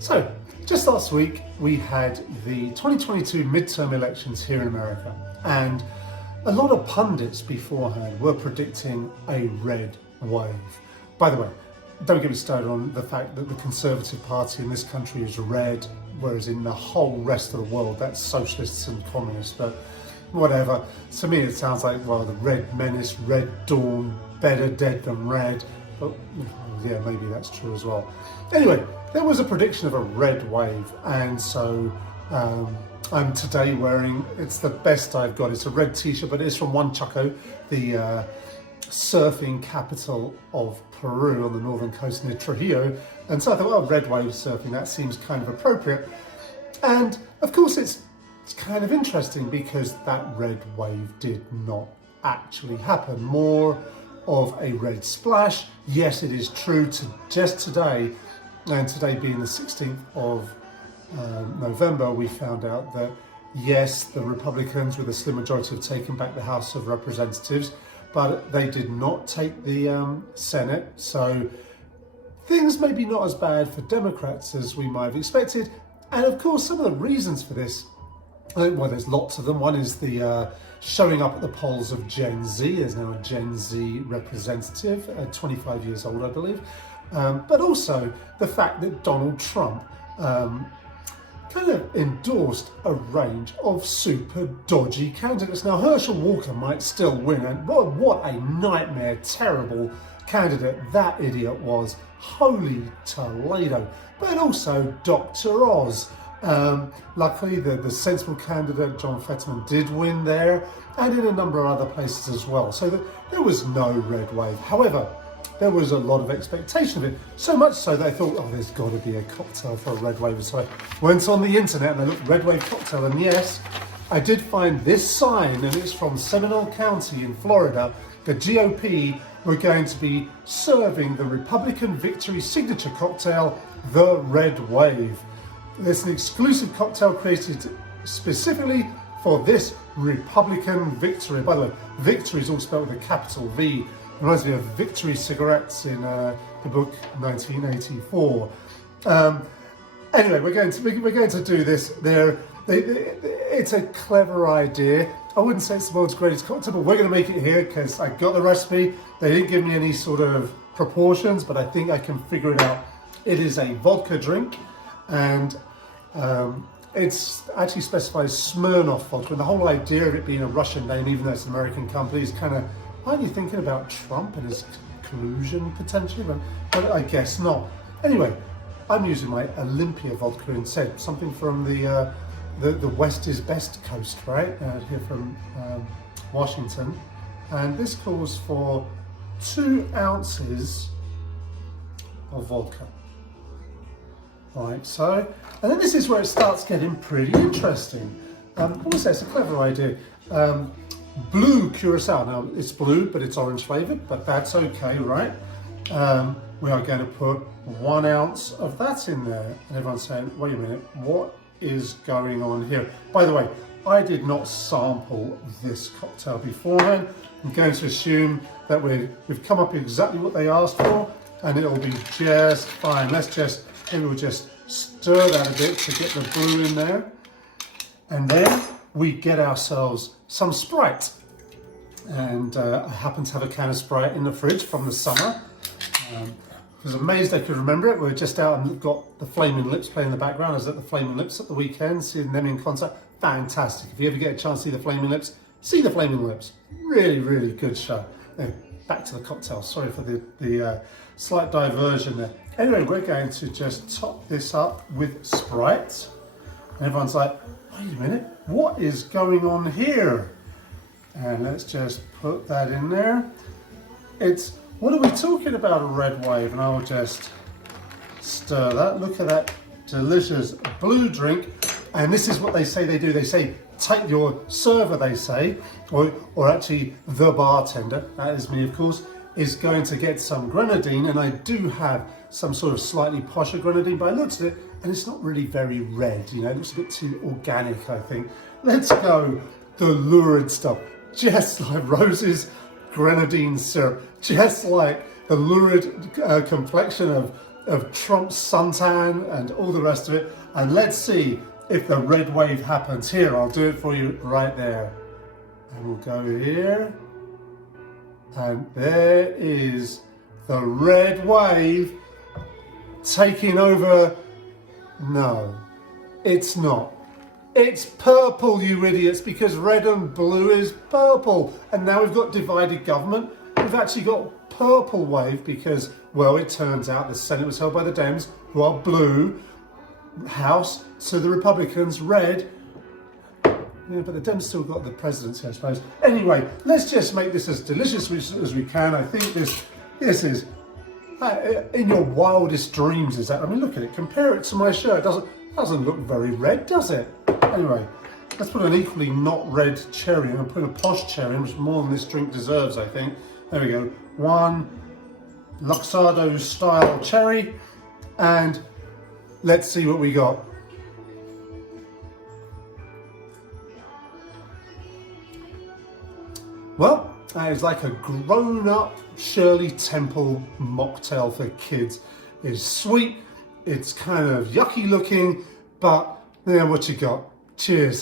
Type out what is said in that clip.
So, just last week we had the 2022 midterm elections here in America, and a lot of pundits beforehand were predicting a red wave. By the way, don't get me started on the fact that the Conservative Party in this country is red, whereas in the whole rest of the world that's socialists and communists, but whatever. To me it sounds like, well, the Red Menace, Red Dawn, better dead than red, but yeah, maybe that's true as well. Anyway, there was a prediction of a red wave, and so I'm today wearing, it's the best I've got, it's a red t-shirt, but it's from Huanchaco, the surfing capital of Peru on the northern coast near Trujillo. And so I thought, well, red wave surfing, that seems kind of appropriate. And of course it's kind of interesting because that red wave did not actually happen. More of a red splash. Yes, it is true to just today, and today being the 16th of November, we found out that yes, the Republicans with a slim majority have taken back the House of Representatives, but they did not take the Senate. So things may be not as bad for Democrats as we might have expected. And of course, some of the reasons for this, well, there's lots of them. One is the showing up at the polls of Gen Z. There's now a Gen Z representative, 25 years old, I believe. But also the fact that Donald Trump kind of endorsed a range of super dodgy candidates. Now, Herschel Walker might still win, and what a nightmare, terrible candidate that idiot was. Holy Toledo. But also Dr. Oz. Luckily, the sensible candidate, John Fetterman, did win there, and in a number of other places as well. So there was no red wave. However, there was a lot of expectation of it, so much so that I thought, oh, there's got to be a cocktail for a red wave. So I went on the internet and I looked red wave cocktail, and yes, I did find this sign, and it's from Seminole County in Florida. The GOP were going to be serving the Republican Victory signature cocktail, the Red Wave. There's an exclusive cocktail created specifically for this Republican Victory. By the way, Victory is all spelled with a capital V. Reminds me of Victory cigarettes in the book 1984. Anyway, we're going to do this. It's a clever idea. I wouldn't say it's the world's greatest cocktail, but we're going to make it here because I got the recipe. They didn't give me any sort of proportions, but I think I can figure it out. It is a vodka drink, and it's actually specifies Smirnoff vodka. And the whole idea of it being a Russian name, even though it's an American company, is kind of, aren't you thinking about Trump and his collusion potentially? But I guess not. Anyway, I'm using my Olympia vodka instead, something from the West is Best coast, right? Here from Washington. And this calls for 2 ounces of vodka. Like so. And then this is where it starts getting pretty interesting. Also, it's a clever idea. Blue curaçao. Now, it's blue, but it's orange flavored, but that's okay, right? We are going to put 1 ounce of that in there. And everyone's saying, wait a minute, what is going on here? By the way, I did not sample this cocktail beforehand. I'm going to assume that we've come up with exactly what they asked for, and it'll be just fine. Maybe we'll just stir that a bit to get the blue in there. And then we get ourselves some Sprite. And I happen to have a can of Sprite in the fridge from the summer. I was amazed I could remember it. We were just out and got the Flaming Lips playing in the background. I was at the Flaming Lips at the weekend, seeing them in concert. Fantastic. If you ever get a chance to see the Flaming Lips, see the Flaming Lips. Really, really good show. Anyway, back to the cocktail. Sorry for the slight diversion there. Anyway, we're going to just top this up with Sprite. And everyone's like, wait a minute, what is going on here? And let's just put that in there. What are we talking about, a red wave? And I'll just stir that. Look at that delicious blue drink. And this is what they say they do. They say, take your server, they say, or actually the bartender, that is me of course, is going to get some grenadine. And I do have some sort of slightly posher grenadine, but I looked at it and it's not really very red, you know, it looks a bit too organic, I think. Let's go the lurid stuff, just like Rose's grenadine syrup, just like the lurid complexion of of Trump's suntan and all the rest of it. And let's see if the red wave happens. Here, I'll do it for you right there. And we'll go here. And there is the red wave taking over. No, it's not. It's purple, you idiots, because red and blue is purple. And now we've got divided government. We've actually got purple wave because, well, it turns out the Senate was held by the Dems, who are blue, House, so the Republicans red. Yeah, but the Dems still got the presidency, I suppose. Anyway, let's just make this as delicious as we can. I think this is, in your wildest dreams, is that? I mean, look at it. Compare it to my shirt. It doesn't look very red, does it? Anyway, let's put an equally not red cherry in. I'll put a posh cherry in, which more than this drink deserves, I think. There we go. One Luxardo style cherry. And let's see what we got. Well, that is like a grown-up Shirley Temple mocktail for kids. It's sweet, it's kind of yucky looking, but yeah, what you got. Cheers.